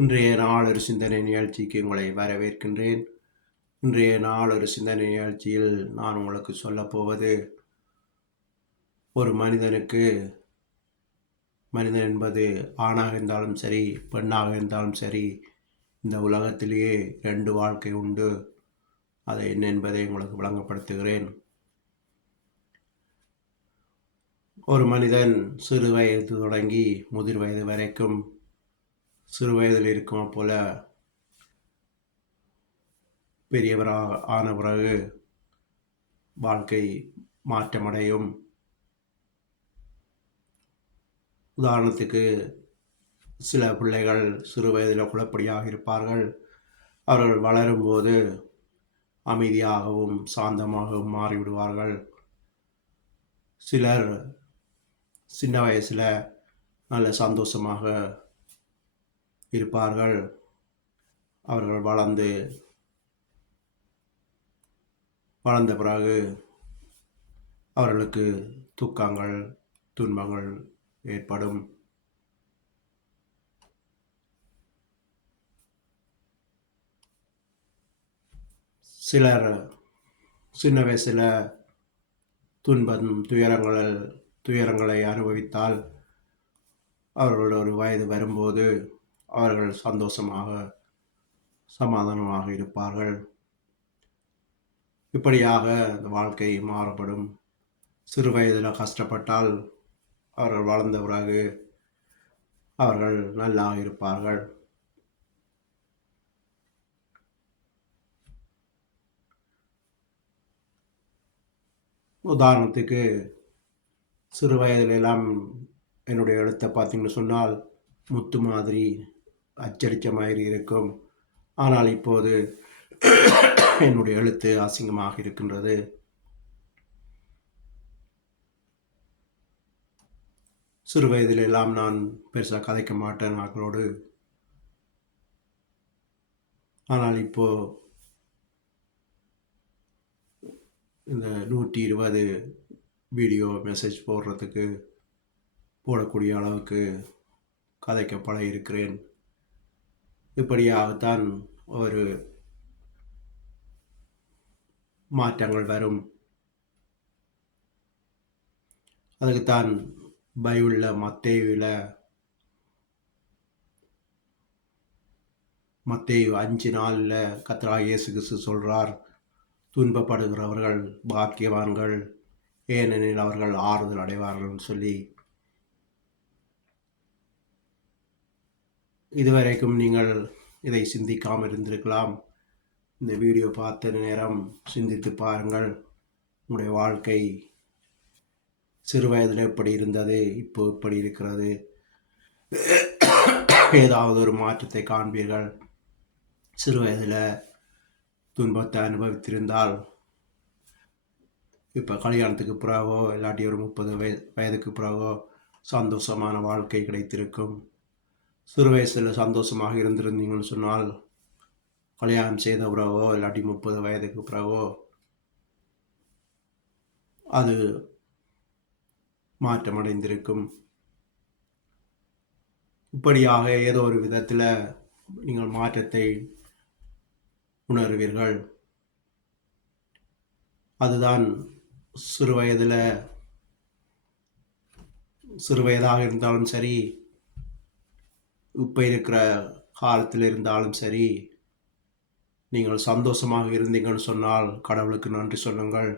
இன்றைய நாளொரு சிந்தனை நிகழ்ச்சிக்கு உங்களை வரவேற்கின்றேன். இன்றைய நாளொரு சிந்தனை நிகழ்ச்சியில் நான் உங்களுக்கு சொல்லப்போவது, ஒரு மனிதன் என்பது ஆணாக இருந்தாலும் சரி, பெண்ணாக இருந்தாலும் சரி, இந்த உலகத்திலேயே 2 வாழ்க்கை உண்டு. அதை என்ன என்பதை உங்களுக்கு விளங்கப்படுத்துகிறேன். ஒரு மனிதன் சிறு வயது தொடங்கி முதிர் வயது வரைக்கும் சிறு வயதில் இருக்கும் போல பெரியவராக ஆன பிறகு வாழ்க்கை மாற்றமடையும். உதாரணத்துக்கு, சில பிள்ளைகள் சிறு வயதில் குழப்படியாக இருப்பார்கள். அவர்கள் வளரும்போது அமைதியாகவும் சாந்தமாகவும் மாறிவிடுவார்கள். சிலர் சின்ன வயசில் நல்ல சந்தோஷமாக இருப்பார்கள். அவர்கள் வளர்ந்த பிறகு அவர்களுக்கு துக்கங்கள், துன்பங்கள் ஏற்படும். சிலர் சின்ன வயசில் துயரங்களை அனுபவித்தால் அவர்கள் ஒரு வயது வரும்போது அவர்கள் சந்தோஷமாக சமாதானமாக இருப்பார்கள். இப்படியாக இந்த வாழ்க்கை மாறுபடும். சிறு வயதில் கஷ்டப்பட்டால் அவர்கள் வளர்ந்த பிறகு அவர்கள் நல்லா இருப்பார்கள். உதாரணத்துக்கு, சிறு வயதிலெல்லாம் என்னுடைய எழுத்தை பார்த்தீங்கன்னு சொன்னால் முத்து மாதிரி அச்சடித்த மாதிரி இருக்கும். ஆனால் இப்போது என்னுடைய எழுத்து அசிங்கமாக இருக்கின்றது. சிறு வயதிலெல்லாம் நான் பெருசாக கதைக்க மாட்டேன் மக்களோடு. ஆனால் இப்போ இந்த 120 வீடியோ மெசேஜ் போடக்கூடிய அளவுக்கு கதைக்க பழகியிருக்கிறேன். இப்படியாகத்தான் ஒரு மாற்றங்கள் வரும். அதுக்குத்தான் பைபிளில் மத்தேயு 5:4 கர்த்தராகிய இயேசு கிறிஸ்து சொல்றார், துன்பப்படுகிறவர்கள் பாக்கியவான்கள், ஏனெனில் அவர்கள் ஆறுதல் அடைவார்கள் சொல்லி. இதுவரைக்கும் நீங்கள் இதை சிந்திக்காமல் இருந்திருக்கலாம். இந்த வீடியோ பார்த்த நேரம் சிந்தித்து பாருங்கள். உங்களுடைய வாழ்க்கை சிறு வயதில் எப்படி இருந்தது, இப்போ எப்படி இருக்கிறது? ஏதாவது ஒரு மாற்றத்தை காண்பீர்கள். சிறு வயதில் துன்பத்தை அனுபவித்திருந்தால் இப்போ கல்யாணத்துக்கு பிறகோ இல்லாட்டி ஒரு 30 வயதுக்கு பிறகோ சந்தோஷமான வாழ்க்கை கிடைத்திருக்கும். சிறு வயசில் சந்தோஷமாக இருந்திருந்தீங்கன்னு சொன்னால் கல்யாணம் செய்த பிறகோ இல்லாட்டி 30 வயதுக்கு பிறகோ அது மாற்றமடைந்திருக்கும். இப்படியாக ஏதோ ஒரு விதத்தில் நீங்கள் மாற்றத்தை உணர்வீர்கள். அதுதான் சிறு வயதாக இருந்தாலும் சரி, இப்போ இருக்கிற காலத்தில் இருந்தாலும் சரி, நீங்கள் சந்தோஷமாக இருந்தீங்கன்னு சொன்னால் கடவுளுக்கு நன்றி சொல்லுங்கள்.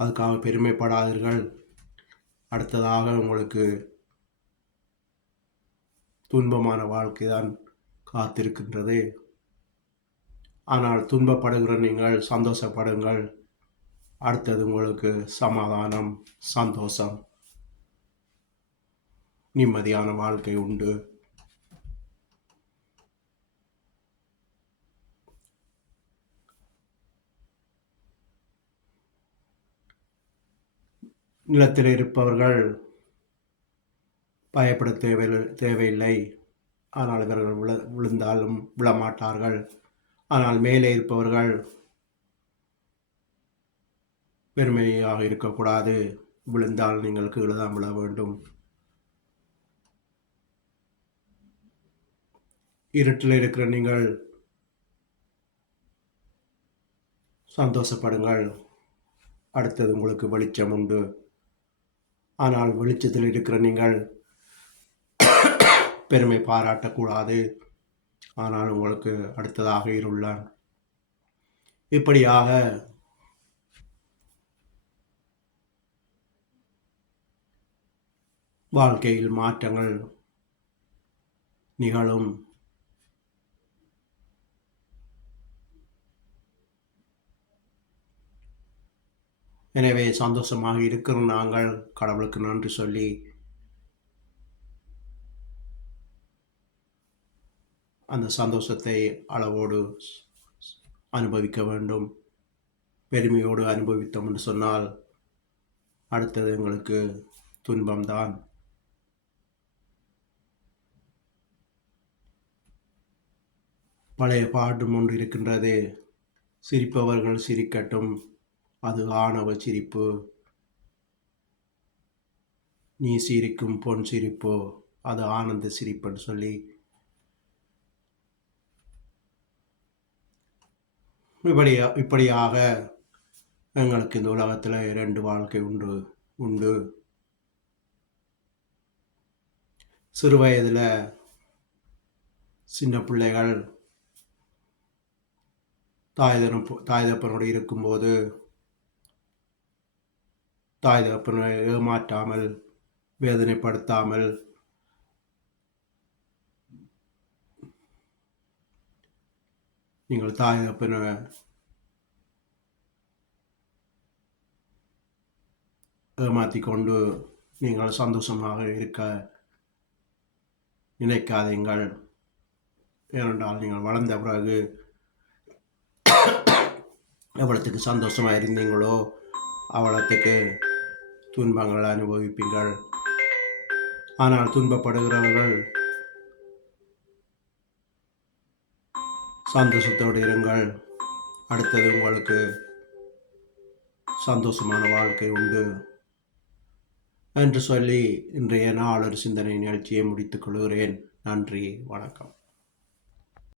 அதுக்காக பெருமைப்படாதீர்கள். அடுத்ததாக உங்களுக்கு துன்பமான வாழ்க்கை தான் காத்திருக்கின்றது. ஆனால் துன்பப்படுகிற நீங்கள் சந்தோஷப்படுங்கள். அடுத்தது உங்களுக்கு சமாதானம், சந்தோஷம், நிம்மதியான வாழ்க்கை உண்டு. நிலத்தில் இருப்பவர்கள் பயப்பட தேவையில்லை. ஆனால் இவர்கள் விழுந்தாலும் விழமாட்டார்கள். ஆனால் மேலே இருப்பவர்கள் பெருமையாக இருக்கக்கூடாது. விழுந்தால் நீங்கள் கீழே தான் விழ வேண்டும். இருட்டில் இருக்கிற நீங்கள் சந்தோஷப்படுங்கள். அடுத்தது உங்களுக்கு வெளிச்சம் உண்டு. ஆனால் வெளிச்சத்தில் இருக்கிற நீங்கள் பெருமை பாராட்டக்கூடாது. ஆனால் உங்களுக்கு அடுத்ததாக இருளான். இப்படியாக வாழ்க்கையில் மாற்றங்கள் நிகழும். எனவே சந்தோஷமாக இருக்கிற நாங்கள் கடவுளுக்கு நன்றி சொல்லி அந்த சந்தோஷத்தை அளவோடு அனுபவிக்க வேண்டும். பெருமையோடு அனுபவித்தோம் என்று சொன்னால் அடுத்தது எங்களுக்கு துன்பம்தான். பழைய பாட்டும் ஒன்று இருக்கின்றது. சிரிப்பவர்கள் சிரிக்கட்டும், அது ஆணவ சிரிப்பு. நீ சிரிக்கும் பொன் சிரிப்போ அது ஆனந்த சிரிப்புன்னு சொல்லி இப்படியாக எங்களுக்கு இந்த உலகத்தில் 2 வாழ்க்கை உண்டு. சிறு வயதில் சின்ன பிள்ளைகள் தாய் தகப்பனோடு இருக்கும்போது தாய் தகப்பனை ஏமாற்றாமல் வேதனைப்படுத்தாமல் நீங்கள் தாய் தகப்பனை ஏமாற்றி கொண்டு நீங்கள் சந்தோஷமாக இருக்க நினைக்காதீங்கள். ஏனென்றால் நீங்கள் வளர்ந்த பிறகு எவ்வளத்துக்கு சந்தோஷமாக இருந்தீங்களோ அவ்வளத்துக்கு துன்பங்கள் அனுபவிப்பீர்கள். ஆனால் துன்பப்படுகிறவர்கள் சந்தோஷத்தோடு இருங்கள். அடுத்தது உங்களுக்கு சந்தோஷமான வாழ்க்கை உண்டு என்று சொல்லி இன்றைய நாள் ஒரு சிந்தனை நிகழ்ச்சியை முடித்துக் கொள்கிறேன். நன்றி, வணக்கம்.